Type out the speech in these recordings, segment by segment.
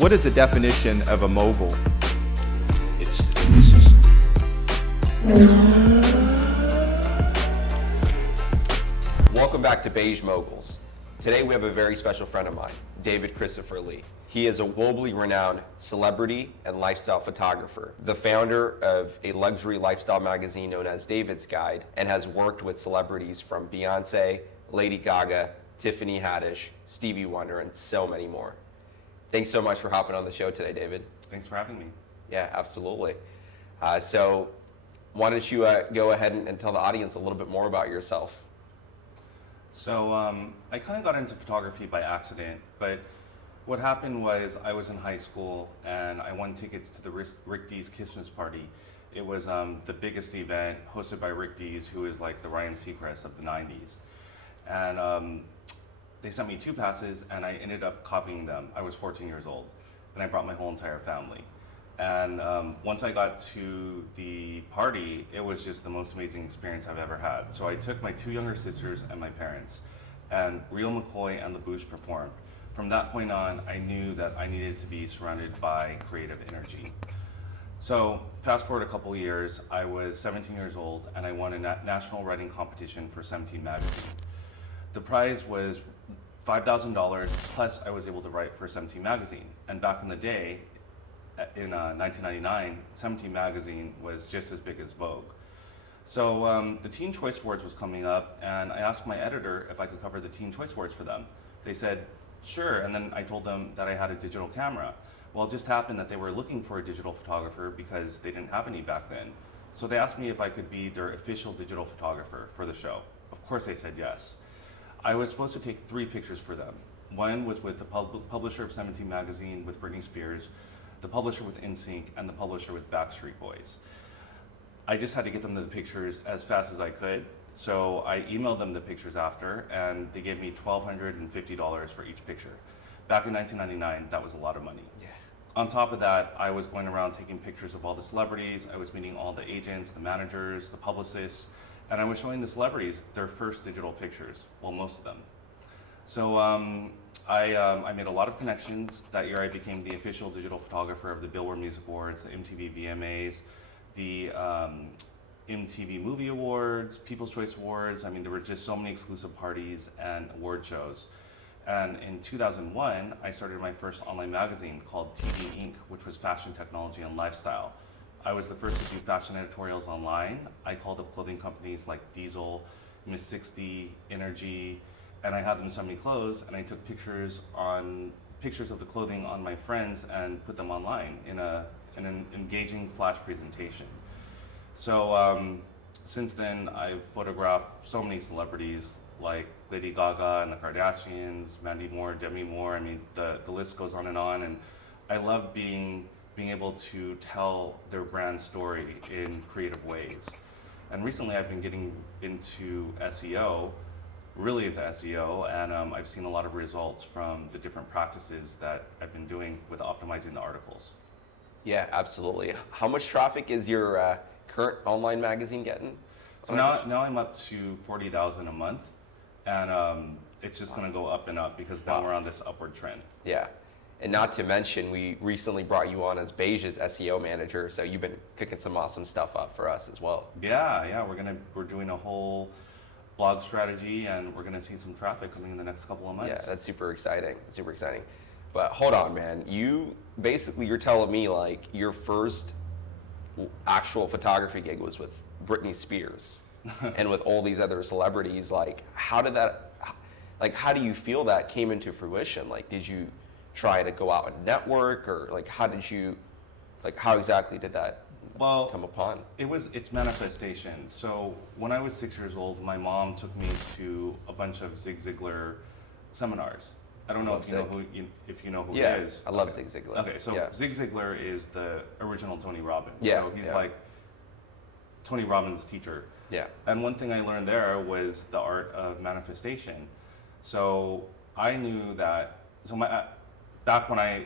what is the definition of a mogul? It's Welcome back to Beige Moguls. Today we have a very special friend of mine, David Christopher Lee. He is a globally renowned celebrity and lifestyle photographer, the founder of a luxury lifestyle magazine known as David's Guide, and has worked with celebrities from Beyoncé, Lady Gaga, Tiffany Haddish, Stevie Wonder, and so many more. Thanks so much for hopping on the show today, David. Thanks for having me. Yeah, absolutely. So why don't you go ahead and tell the audience a little bit more about yourself? So I kind of got into photography by accident, but what happened was I was in high school and I won tickets to the Rick Dees Christmas party. It was the biggest event hosted by Rick Dees, who is like the Ryan Seacrest of the 90s. And they sent me 2 passes and I ended up copying them. I was 14 years old and I brought my whole entire family. And once I got to the party, it was just the most amazing experience I've ever had. So I took my 2 younger sisters and my parents, and Real McCoy and the Boosh performed. From that point on, I knew that I needed to be surrounded by creative energy. So fast forward a couple years, I was 17 years old and I won a national writing competition for 17 magazine. The prize was $5,000 plus I was able to write for 17 magazine. And back in the day, in 1999, 17 magazine was just as big as Vogue. So the Teen Choice Awards was coming up and I asked my editor if I could cover the Teen Choice Awards for them. They said, sure, and then I told them that I had a digital camera. Well, it just happened that they were looking for a digital photographer because they didn't have any back then. So they asked me if I could be their official digital photographer for the show. Of course I said yes. I was supposed to take 3 pictures for them. One was with the publisher of 17 magazine with Britney Spears, the publisher with NSYNC, and the publisher with Backstreet Boys. I just had to get them the pictures as fast as I could, so I emailed them the pictures after, and they gave me $1,250 for each picture. Back in 1999, that was a lot of money. Yeah. On top of that, I was going around taking pictures of all the celebrities, I was meeting all the agents, the managers, the publicists, and I was showing the celebrities their first digital pictures, well, most of them. So I made a lot of connections. That year I became the official digital photographer of the Billboard Music Awards, the MTV VMAs, the MTV Movie Awards, People's Choice Awards. I mean, there were just so many exclusive parties and award shows. And in 2001, I started my first online magazine called TV Inc., which was fashion, technology, and lifestyle. I was the first to do fashion editorials online. I called up clothing companies like Diesel, Miss 60, Energy, and I had them send me clothes, and I took pictures of the clothing on my friends and put them online in an engaging flash presentation. So since then, I've photographed so many celebrities like Lady Gaga and the Kardashians, Mandy Moore, Demi Moore. I mean, the list goes on, and I love being able to tell their brand story in creative ways. And recently, I've been getting into SEO, really into SEO, and I've seen a lot of results from the different practices that I've been doing with optimizing the articles. Yeah, absolutely. How much traffic is your current online magazine getting? So now I'm up to 40,000 a month, and it's just going to go up and up because now we're on this upward trend. Yeah, and not to mention, we recently brought you on as Beige's SEO manager, so you've been cooking some awesome stuff up for us as well. Yeah, we're doing a whole blog strategy, and we're going to see some traffic coming in the next couple of months. Yeah, that's super exciting. Super exciting. But hold on, man. You're telling me like your first actual photography gig was with Britney Spears and with all these other celebrities. Like, how do you feel that came into fruition? Like, did you try to go out and network, or like how exactly did that come upon? It's manifestation. So when I was 6 years old, my mom took me to a bunch of Zig Ziglar seminars. I don't know if you know who he is. I love Zig Ziglar. Okay, so Zig Ziglar is the original Tony Robbins. Yeah, so he's like Tony Robbins' teacher. Yeah. And one thing I learned there was the art of manifestation. So I knew that. So back when I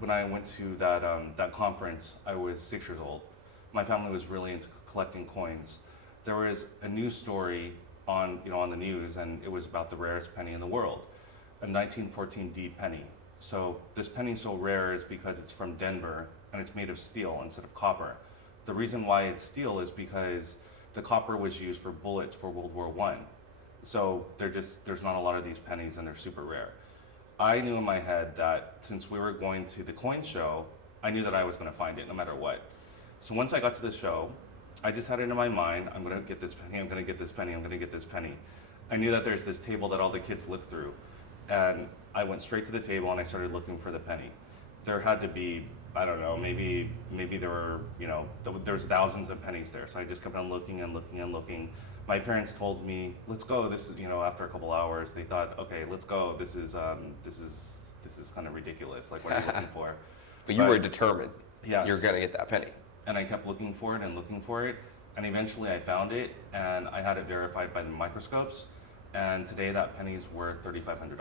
went to that conference, I was 6 years old. My family was really into collecting coins. There was a news story on the news, and it was about the rarest penny in the world, a 1914 D penny. So this penny's so rare is because it's from Denver and it's made of steel instead of copper. The reason why it's steel is because the copper was used for bullets for World War One. So there's not a lot of these pennies and they're super rare. I knew in my head that since we were going to the coin show, I knew that I was going to find it no matter what. So once I got to the show, I just had it in my mind, I'm going to get this penny, I'm going to get this penny, I'm going to get this penny. I knew that there's this table that all the kids look through. And I went straight to the table and I started looking for the penny. There had to be, I don't know, maybe there were, there's thousands of pennies there. So I just kept on looking and looking and looking. My parents told me, let's go. This is, after a couple hours, they thought, okay, let's go. This is kind of ridiculous. Like, what are you looking for? But you were determined. Yes. You're going to get that penny. And I kept looking for it and looking for it. And eventually I found it and I had it verified by the microscopes. And today that penny's worth $3,500.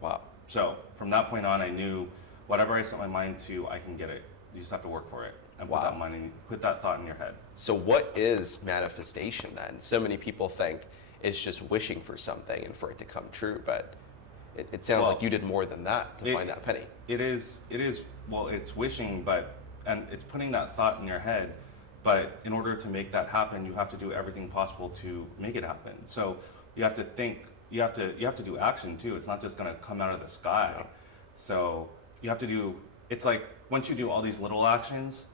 Wow. So from that point on, I knew whatever I set my mind to, I can get it. You just have to work for it and Wow. put that thought in your head. So what is manifestation then? So many people think it's just wishing for something and for it to come true, but it sounds like you did more than that to find that penny. It is, well, it's wishing, and it's putting that thought in your head, but in order to make that happen, you have to do everything possible to make it happen. So you have to think, you have to do action too. It's not just gonna come out of the sky. No. So you have to do, it's like once you do all these little actions,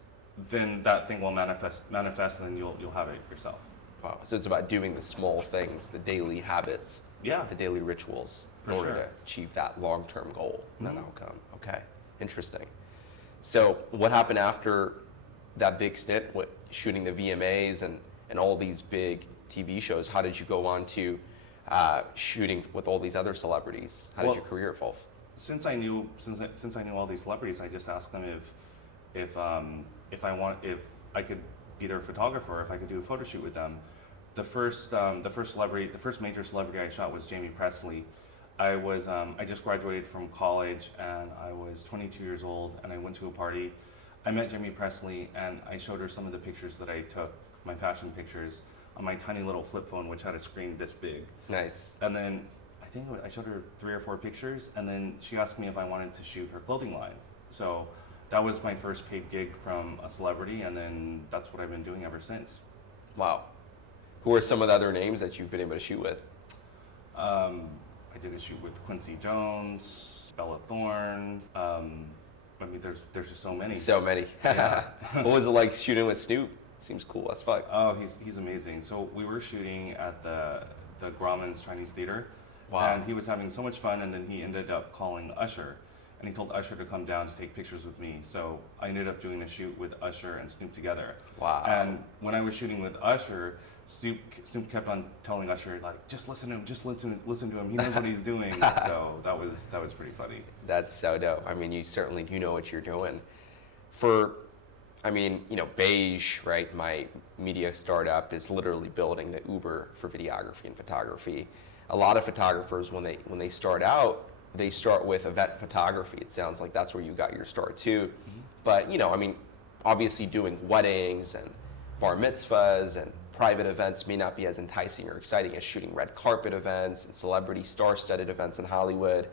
then that thing will manifest and then you'll have it yourself. Wow. So it's about doing the small things, the daily habits, Yeah. the daily rituals in For order sure. to achieve that long-term goal, that Mhm. outcome. Okay. Interesting. So what happened after that big stint with shooting the VMAs and all these big TV shows? How did you go on to shooting with all these other celebrities? How did your career evolve? Since I knew all these celebrities, I just asked them if I could be their photographer, if I could do a photo shoot with them. The first major celebrity I shot was Jamie Presley. I just graduated from college and I was 22 years old and I went to a party. I met Jamie Presley and I showed her some of the pictures that I took, my fashion pictures, on my tiny little flip phone, which had a screen this big. Nice. And then I showed her 3 or 4 pictures, and then she asked me if I wanted to shoot her clothing line. So that was my first paid gig from a celebrity, and then that's what I've been doing ever since. Wow. Who are some of the other names that you've been able to shoot with? I did a shoot with Quincy Jones, Bella Thorne. There's just so many. So many. Yeah. What was it like shooting with Snoop? Seems cool as fuck. Oh, he's amazing. So we were shooting at the Grauman's Chinese Theater. Wow. And he was having so much fun, and then he ended up calling Usher. And he told Usher to come down to take pictures with me. So I ended up doing a shoot with Usher and Snoop together. Wow. And when I was shooting with Usher, Snoop kept on telling Usher, like, just listen to him, just listen to him. He knows what he's doing. So that was pretty funny. That's so dope. I mean, you certainly do know what you're doing. Beige, right? My media startup is literally building the Uber for videography and photography. A lot of photographers, when they start out, they start with event photography. It sounds like that's where you got your start too. Mm-hmm. But obviously doing weddings and bar mitzvahs and private events may not be as enticing or exciting as shooting red carpet events and celebrity star-studded events in Hollywood.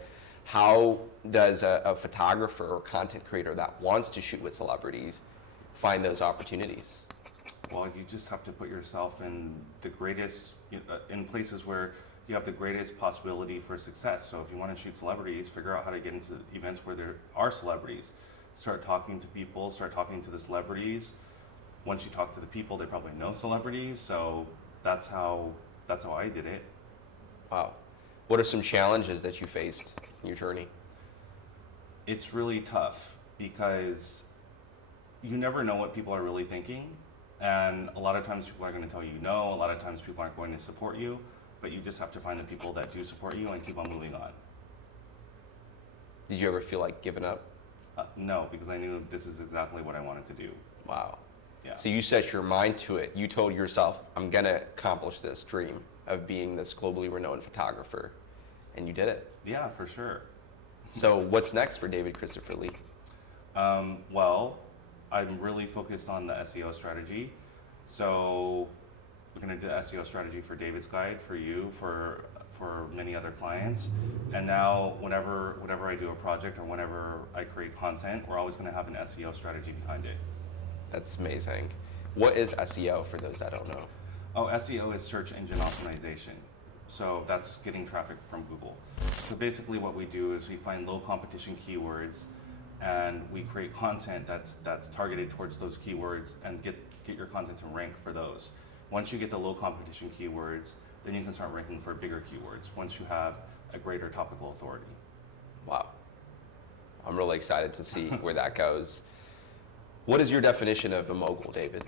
How does a photographer or content creator that wants to shoot with celebrities find those opportunities? Well, you just have to put yourself in the greatest, in places where you have the greatest possibility for success. So if you want to shoot celebrities, figure out how to get into events where there are celebrities. Start talking to people, start talking to the celebrities. Once you talk to the people, they probably know celebrities. So that's how I did it. Wow. What are some challenges that you faced in your journey? It's really tough because you never know what people are really thinking. And a lot of times people are going to tell you no, a lot of times people aren't going to support you, but you just have to find the people that do support you and keep on moving on. Did you ever feel like giving up? No, because I knew this is exactly what I wanted to do. Wow. Yeah. So you set your mind to it. You told yourself, I'm going to accomplish this dream of being this globally renowned photographer. And you did it. Yeah, for sure. So what's next for David Christopher Lee? Well, I'm really focused on the SEO strategy. So we're going to do the SEO strategy for David's Guide, for you, for for many other clients. And now whenever I do a project or whenever I create content, we're always going to have an SEO strategy behind it. That's amazing. What is SEO for those that don't know? Oh, SEO is search engine optimization. So that's getting traffic from Google. So basically what we do is we find low competition keywords and we create content that's targeted towards those keywords and get your content to rank for those. Once you get the low competition keywords, then you can start ranking for bigger keywords once you have a greater topical authority. Wow. I'm really excited to see where that goes. What is your definition of a mogul, David?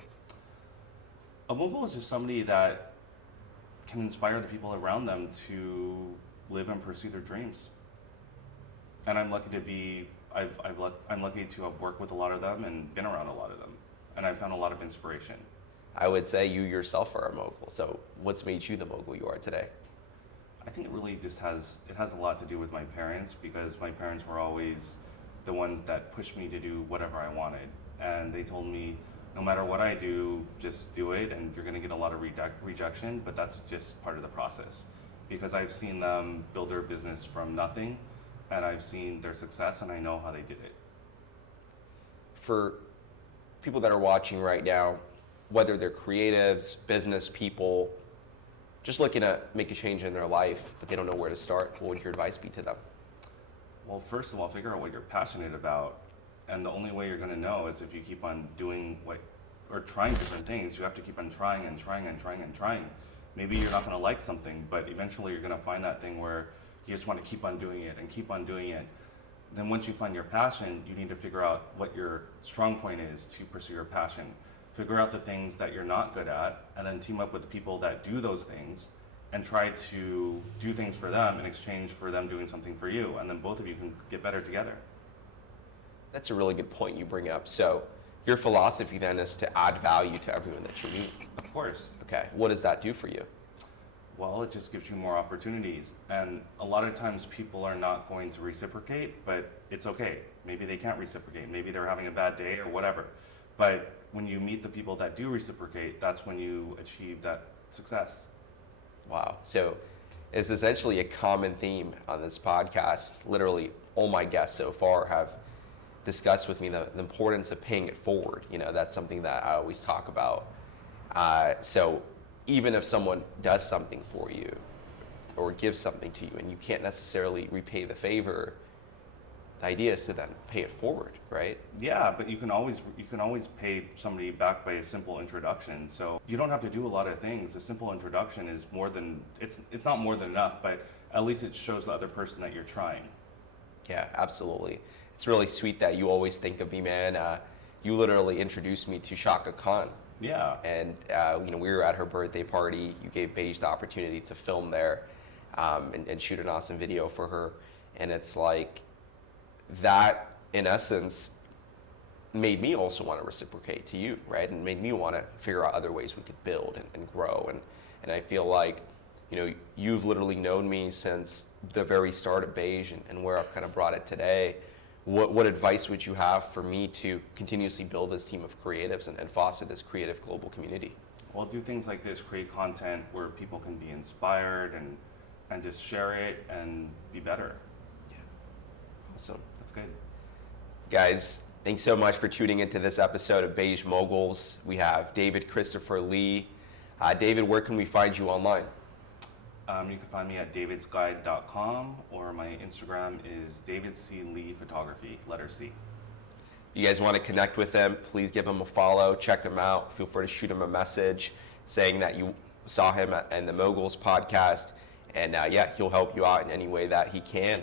A mogul is just somebody that can inspire the people around them to live and pursue their dreams. And I'm lucky I'm lucky to have worked with a lot of them and been around a lot of them. And I've found a lot of inspiration. I would say you yourself are a mogul. So what's made you the mogul you are today? I think it really just has a lot to do with my parents, because my parents were always the ones that pushed me to do whatever I wanted. And they told me, no matter what I do, just do it, and you're going to get a lot of rejection, but that's just part of the process. Because I've seen them build their business from nothing, and I've seen their success, and I know how they did it. For people that are watching right now, whether they're creatives, business people, just looking to make a change in their life, but they don't know where to start, what would your advice be to them? Well, first of all, figure out what you're passionate about. And the only way you're going to know is if you keep on doing trying different things. You have to keep on trying and trying and trying and trying. Maybe you're not going to like something, but eventually you're going to find that thing where you just want to keep on doing it and keep on doing it. Then once you find your passion, you need to figure out what your strong point is to pursue your passion. Figure out the things that you're not good at, and then team up with the people that do those things and try to do things for them in exchange for them doing something for you. And then both of you can get better together. That's a really good point you bring up. So your philosophy then is to add value to everyone that you meet. Of course. Okay, what does that do for you? Well, it just gives you more opportunities. And a lot of times people are not going to reciprocate, but it's okay. Maybe they can't reciprocate. Maybe they're having a bad day or whatever. But when you meet the people that do reciprocate, that's when you achieve that success. Wow. So it's essentially a common theme on this podcast. Literally all my guests so far have discussed with me the importance of paying it forward. You know, that's something that I always talk about. So even if someone does something for you or gives something to you and you can't necessarily repay the favor, the idea is to then pay it forward, right? Yeah, but you can always pay somebody back by a simple introduction. So you don't have to do a lot of things. A simple introduction is more than it's not more than enough, but at least it shows the other person that you're trying. Yeah, absolutely. It's really sweet that you always think of me, man. You literally introduced me to Shaka Khan. Yeah. And we were at her birthday party. You gave Beige the opportunity to film there and shoot an awesome video for her. And it's like that, in essence, made me also want to reciprocate to you, right? And made me want to figure out other ways we could build and grow. And I feel like, you've literally known me since the very start of Beige and where I've kind of brought it today. What advice would you have for me to continuously build this team of creatives and foster this creative global community? Well, do things like this, create content where people can be inspired and just share it and be better. Yeah. Awesome. That's good. Guys, thanks so much for tuning into this episode of Beige Moguls. We have David Christopher Lee. David, where can we find you online? You can find me at davidsguide.com, or my Instagram is David C. Lee Photography, letter C. If you guys want to connect with him, please give him a follow, check him out. Feel free to shoot him a message saying that you saw him in the Moguls podcast. And he'll help you out in any way that he can.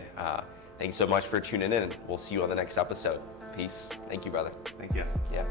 Thanks so much for tuning in. We'll see you on the next episode. Peace. Thank you, brother. Thank you. Yeah.